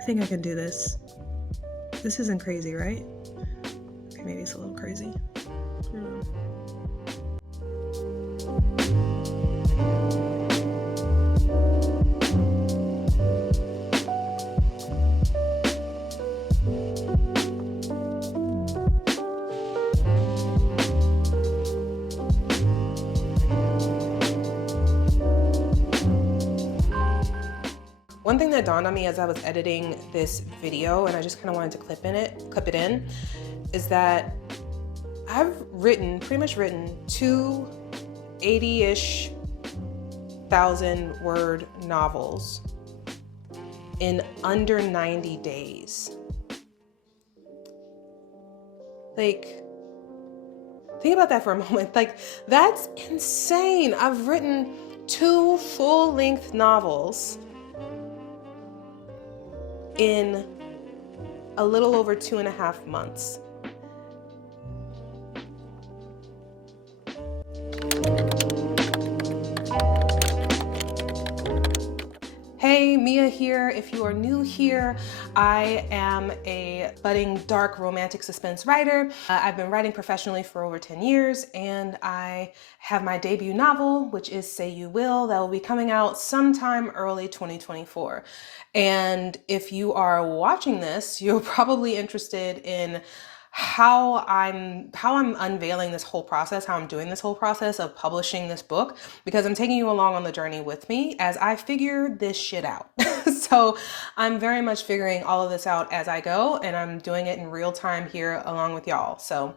I think I can do this. This isn't crazy, right? Okay, maybe it's a little crazy. I don't know. One thing that dawned on me as I was editing this video, and I just kind of wanted to clip it in, is that I've pretty much written two 80-ish thousand word novels in under 90 days. Like, think about that for a moment. Like, that's insane. I've written two full-length novels in a little over 2.5 months. Hey, Mia here. If you are new here, I am a budding dark romantic suspense writer. I've been writing professionally for over 10 years, and I have my debut novel, which is Say You Will, that will be coming out sometime early 2024. And if you are watching this, you're probably interested in how I'm unveiling this whole process, how I'm doing this whole process of publishing this book, because I'm taking you along on the journey with me as I figure this shit out. So I'm very much figuring all of this out as I go, and I'm doing it in real time here along with y'all. So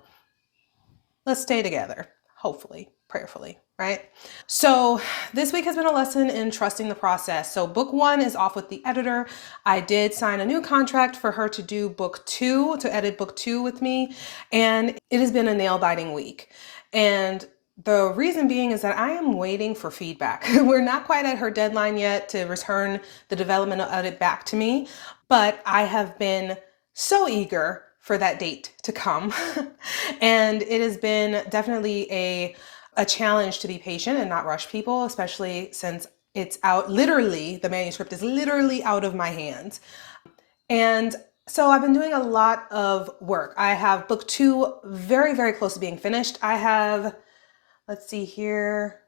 let's stay together, hopefully, prayerfully, right? So this week has been a lesson in trusting the process. So book 1 is off with the editor. I did sign a new contract for her to do book 2, to edit book 2 with me. And it has been a nail-biting week. And the reason being is that I am waiting for feedback. We're not quite at her deadline yet to return the development of it back to me, but I have been so eager for that date to come. And it has been definitely a challenge to be patient and not rush people, especially since it's out, literally, the manuscript is literally out of my hands. And so I've been doing a lot of work. I have book 2 very, very close to being finished. I have, let's see here,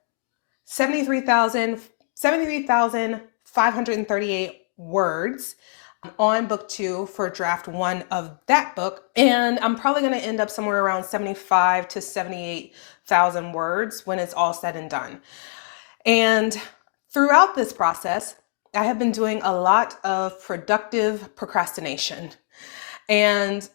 73,538 words on book 2 for draft 1 of that book. And I'm probably going to end up somewhere around 75 to 78,000 words when it's all said and done. And throughout this process, I have been doing a lot of productive procrastination. And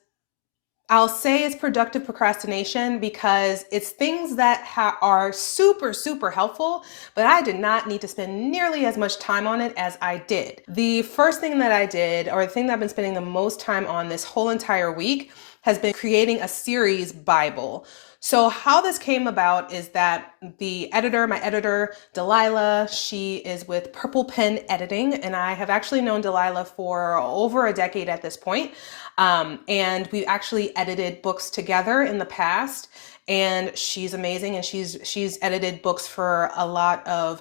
I'll say it's productive procrastination because it's things that are super, super helpful, but I did not need to spend nearly as much time on it as I did. The first thing that I did, or the thing that I've been spending the most time on this whole entire week, has been creating a series Bible. So how this came about is that my editor, Delilah, she is with Purple Pen Editing, and I have actually known Delilah for over a decade at this point. And we've actually edited books together in the past, and she's amazing, and she's edited books for a lot of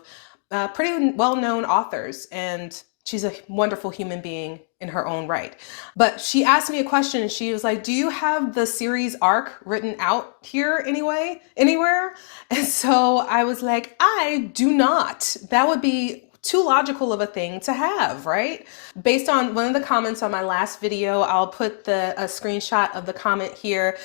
pretty well-known authors, and she's a wonderful human being in her own right. But she asked me a question, and she was like, do you have the series arc written out here anywhere? And so I was like, I do not. That would be too logical of a thing to have, right? Based on one of the comments on my last video, I'll put a screenshot of the comment here.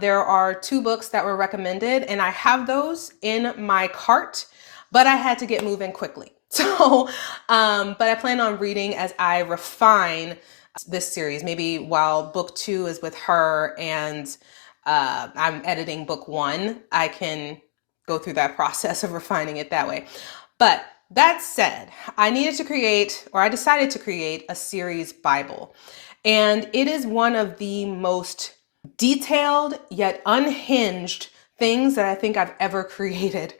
There are 2 books that were recommended, and I have those in my cart, but I had to get moving quickly. So, but I plan on reading as I refine this series, maybe while book 2 is with her and I'm editing book 1, I can go through that process of refining it that way. But that said, I decided to create a series Bible. And it is one of the most detailed yet unhinged things that I think I've ever created.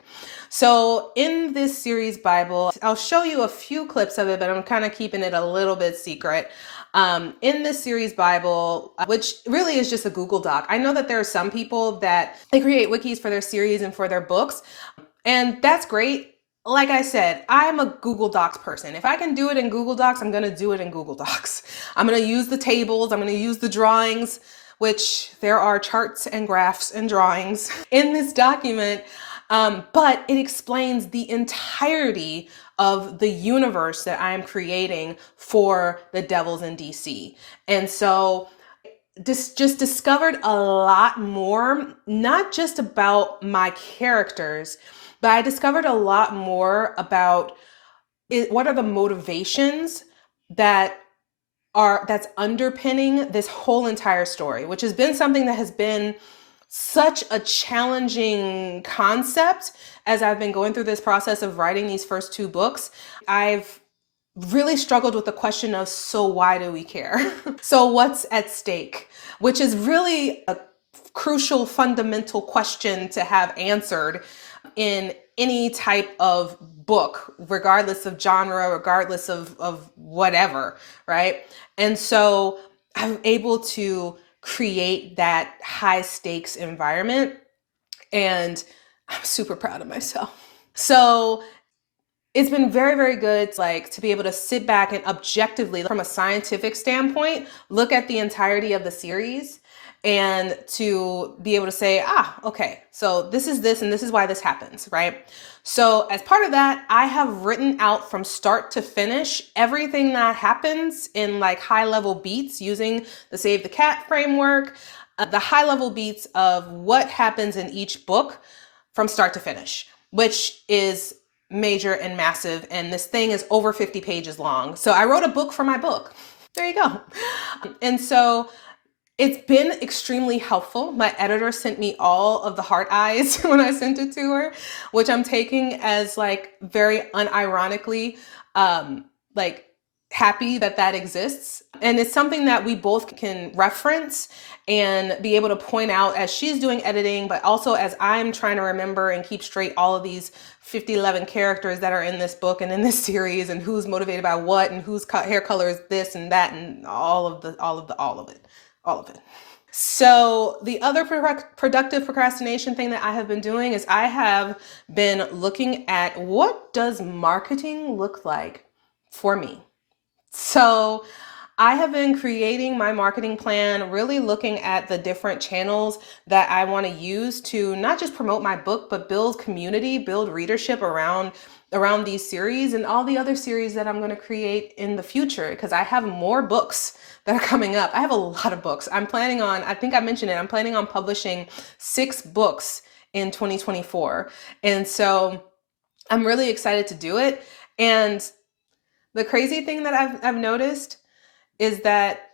So in this series Bible, I'll show you a few clips of it, but I'm kind of keeping it a little bit secret. In this series Bible, which really is just a Google Doc. I know that there are some people that they create wikis for their series and for their books, and that's great. like I said, I'm a Google Docs person. If I can do it in Google Docs, I'm going to do it in Google Docs. I'm going to use the tables, I'm going to use the drawings, which there are charts and graphs and drawings in this document. But it explains the entirety of the universe that I am creating for the Devils in DC. And so just discovered a lot more, not just about my characters, but I discovered a lot more about what are the motivations that that's underpinning this whole entire story, which has been something that has been such a challenging concept as I've been going through this process of writing these first two books. I've really struggled with the question of, so why do we care? So what's at stake? Which is really a crucial, fundamental question to have answered in any type of book, regardless of genre, regardless of whatever, right? And so I'm able to create that high stakes environment, and I'm super proud of myself. So it's been very, very good, like, to be able to sit back and objectively, from a scientific standpoint, look at the entirety of the series and to be able to say, okay, so this is this and this is why this happens, right? So as part of that, I have written out from start to finish everything that happens in like high level beats using the Save the Cat framework, the high level beats of what happens in each book from start to finish, which is major and massive. And this thing is over 50 pages long. So I wrote a book for my book. There you go. And so it's been extremely helpful. My editor sent me all of the heart eyes when I sent it to her, which I'm taking as like very unironically, like happy that that exists. And it's something that we both can reference and be able to point out as she's doing editing, but also as I'm trying to remember and keep straight all of these 11 characters that are in this book and in this series, and who's motivated by what, and whose hair color is this and that, and all of it. So the other productive procrastination thing that I have been doing is I have been looking at, what does marketing look like for me? So I have been creating my marketing plan, really looking at the different channels that I want to use to not just promote my book, but build community, build readership around these series and all the other series that I'm going to create in the future, because I have more books that are coming up. I have a lot of books. I'm planning on, I think I mentioned it, I'm planning on publishing 6 books in 2024. And so I'm really excited to do it. And the crazy thing that I've noticed is that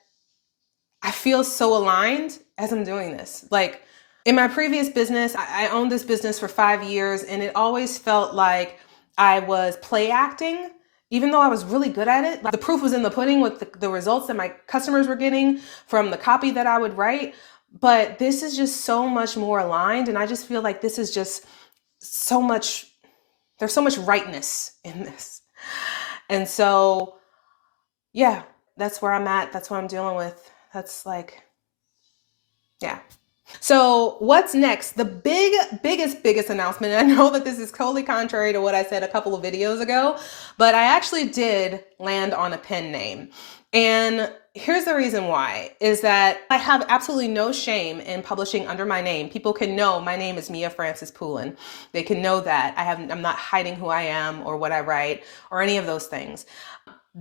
I feel so aligned as I'm doing this. Like in my previous business, I owned this business for 5 years, and it always felt like I was play acting, even though I was really good at it. Like, the proof was in the pudding with the results that my customers were getting from the copy that I would write. But this is just so much more aligned, and I just feel like this is just so much, there's so much rightness in this. And so, yeah, that's where I'm at. That's what I'm dealing with. That's like, yeah. So what's next? The biggest announcement, and I know that this is totally contrary to what I said a couple of videos ago, but I actually did land on a pen name. And here's the reason why, is that I have absolutely no shame in publishing under my name. People can know my name is Mia Frances Poulin. They can know that. I'm not hiding who I am or what I write or any of those things.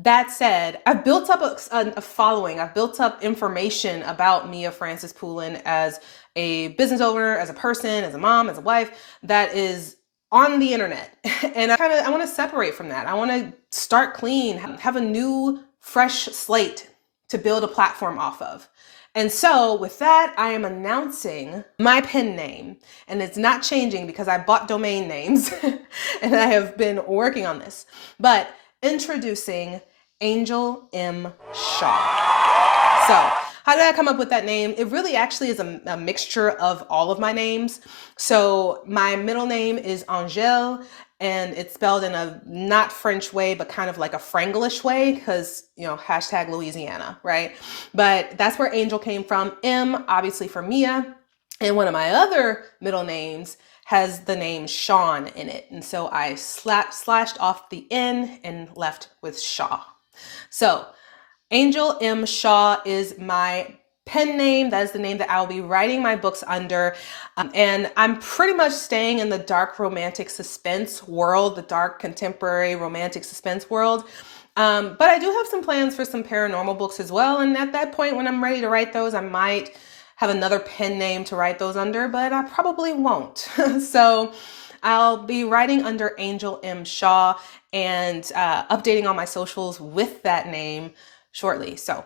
That said, I've built up a following. I've built up information about Mia Frances Poulin as a business owner, as a person, as a mom, as a wife, that is on the internet. And I want to separate from that. I want to start clean, have a new, fresh slate to build a platform off of. And so with that, I am announcing my pen name, and it's not changing because I bought domain names and I have been working on this. But introducing Angel M. Shaw. So how did I come up with that name? It really actually is a mixture of all of my names. So my middle name is Angel, and it's spelled in a not French way, but kind of like a Franglish way, because, hashtag Louisiana, right? But that's where Angel came from. M, obviously, for Mia. And one of my other middle names has the name Sean in it. And so I slashed off the N and left with Shaw. So Angel M. Shaw is my pen name. That is the name that I will be writing my books under. And I'm pretty much staying in the dark romantic suspense world, the dark contemporary romantic suspense world. But I do have some plans for some paranormal books as well. And at that point, when I'm ready to write those, I might have another pen name to write those under, but I probably won't. So I'll be writing under Angel M. Shaw and updating all my socials with that name shortly. So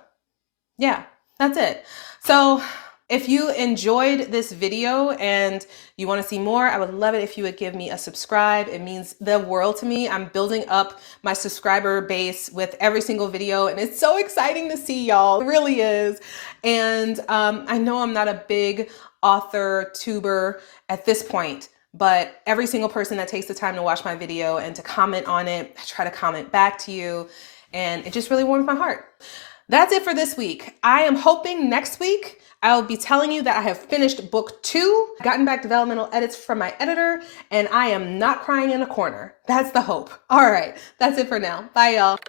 yeah, that's it. So if you enjoyed this video and you want to see more, I would love it if you would give me a subscribe. It means the world to me. I'm building up my subscriber base with every single video, and it's so exciting to see, y'all. It really is. And I know I'm not a big author tuber at this point, but every single person that takes the time to watch my video and to comment on it, I try to comment back to you, and it just really warms my heart. That's it for this week. I am hoping next week I'll be telling you that I have finished book 2, gotten back developmental edits from my editor, and I am not crying in a corner. That's the hope. All right, that's it for now. Bye, y'all.